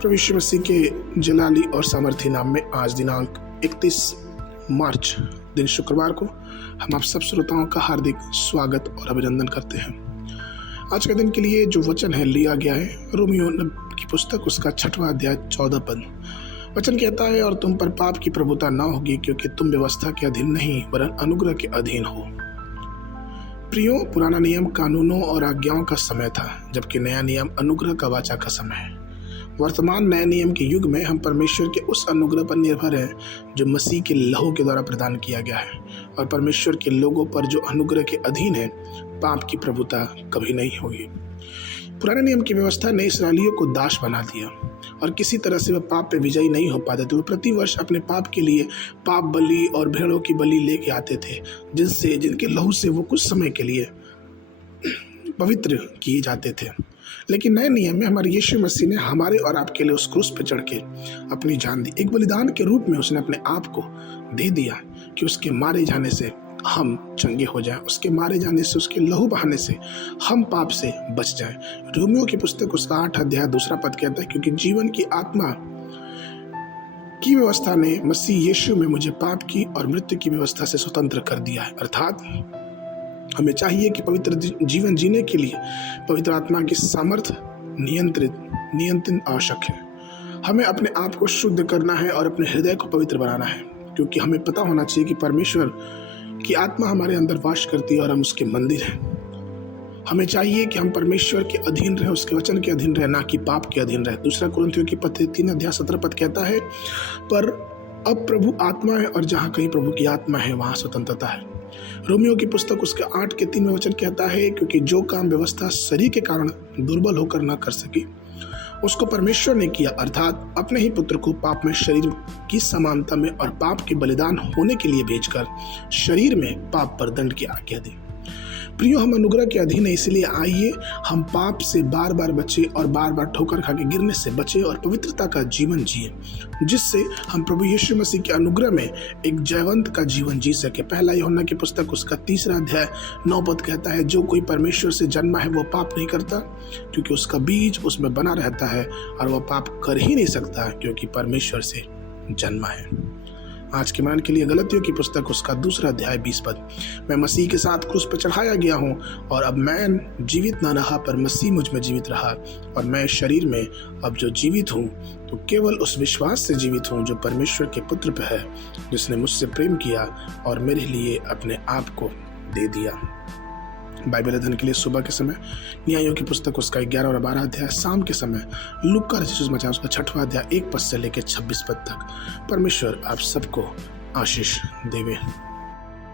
प्रभु यीशु मसीह के जलाली और सामर्थी नाम में आज दिनांक 31 मार्च दिन शुक्रवार को हम आप सब श्रोताओं का हार्दिक स्वागत और अभिनंदन करते हैं। आज के दिन के लिए जो वचन है लिया गया है रोमियो की पुस्तक उसका 6वां अध्याय 14 पद। वचन कहता है, और तुम पर पाप की प्रभुता न होगी, क्योंकि तुम व्यवस्था के अधीन नहीं वरन अनुग्रह के अधीन हो। प्रियो, पुराना नियम कानूनों और आज्ञाओं का समय था, जबकि नया नियम अनुग्रह का वाचा का समय है। वर्तमान नए नियम के युग में हम परमेश्वर के उस अनुग्रह पर निर्भर हैं जो मसीह के लहू के द्वारा प्रदान किया गया है, और परमेश्वर के लोगों पर जो अनुग्रह के अधीन है पाप की प्रभुता कभी नहीं होगी। पुराने नियम की व्यवस्था ने इसराइलियों को दास बना दिया और किसी तरह से वह पाप पे विजयी नहीं हो पाते थे। वो प्रतिवर्ष अपने पाप के लिए पाप बलि और भेड़ों की बलि लेके आते थे, जिनके लहू से वो कुछ समय के लिए पवित्र किए जाते थे। लेकिन नए नियम में हमारे यीशु मसीह ने हमारे और आपके लिए उस क्रूस पर चढ़ के अपनी जान दी। एक बलिदान के रूप में उसने अपने आप को दे दिया कि उसके मारे जाने से हम चंगे हो जाएं, उसके मारे जाने से, उसके लहू बहाने से हम पाप से बच जाएं। रोमियो की पुस्तक उसका 8 अध्याय 2 पद कहता है, क्योंकि जीवन की आत्मा की व्यवस्था ने मसीह यीशु में मुझे पाप की और मृत्यु की व्यवस्था से स्वतंत्र कर दिया है। अर्थात हमें चाहिए कि पवित्र जीवन जीने के लिए पवित्र आत्मा की सामर्थ्य नियंत्रण आवश्यक है। हमें अपने आप को शुद्ध करना है और अपने हृदय को पवित्र बनाना है, क्योंकि हमें पता होना चाहिए कि परमेश्वर की आत्मा हमारे अंदर वास करती है और हम उसके मंदिर हैं। हमें चाहिए कि हम परमेश्वर के अधीन रहें, उसके वचन के अधीन रहें, ना कि पाप के अधीन रहें। 2 कुरिन्थियों की पत्री 3 अध्याय 17 पद कहता है, पर अब प्रभु आत्मा है और जहाँ कहीं प्रभु की आत्मा है वहाँ स्वतंत्रता है। रोमियो की पुस्तक उसके 8 के 3 वचन कहता है, क्योंकि जो काम व्यवस्था शरीर के कारण दुर्बल होकर न कर सकी उसको परमेश्वर ने किया, अर्थात अपने ही पुत्र को पाप में शरीर की समानता में और पाप के बलिदान होने के लिए भेजकर शरीर में पाप पर दंड की आज्ञा दी। प्रियो, हम अनुग्रह के अधीन है, इसलिए आइए हम पाप से बार बार बचे और बार बार ठोकर खा के गिरने से बचे और पवित्रता का जीवन जिए, जिससे हम प्रभु यीशु मसीह के अनुग्रह में एक जयवंत का जीवन जी सके। पहला यूहन्ना की पुस्तक उसका 3 अध्याय 9 पद कहता है, जो कोई परमेश्वर से जन्मा है वो पाप नहीं करता, क्योंकि उसका बीज उसमें बना रहता है, और वह पाप कर ही नहीं सकता क्योंकि परमेश्वर से जन्मा है। आज के मनन के लिए गलतियों की पुस्तक उसका 2 अध्याय 20 पद। मैं मसीह के साथ क्रूस पर चढ़ाया गया हूँ, और अब मैं जीवित न रहा पर मसीह मुझ में जीवित रहा, और मैं शरीर में अब जो जीवित हूँ तो केवल उस विश्वास से जीवित हूँ जो परमेश्वर के पुत्र पे है, जिसने मुझसे प्रेम किया और मेरे लिए अपने आप को दे दिया। बाइबल अध्ययन के लिए सुबह के समय न्यायों की पुस्तक उसका 11 और 12 अध्याय, शाम के समय लूका रचित सुसमाचार उसका 6वां अध्याय 1 पद से लेकर 26 पद तक। परमेश्वर आप सबको आशीष देवे।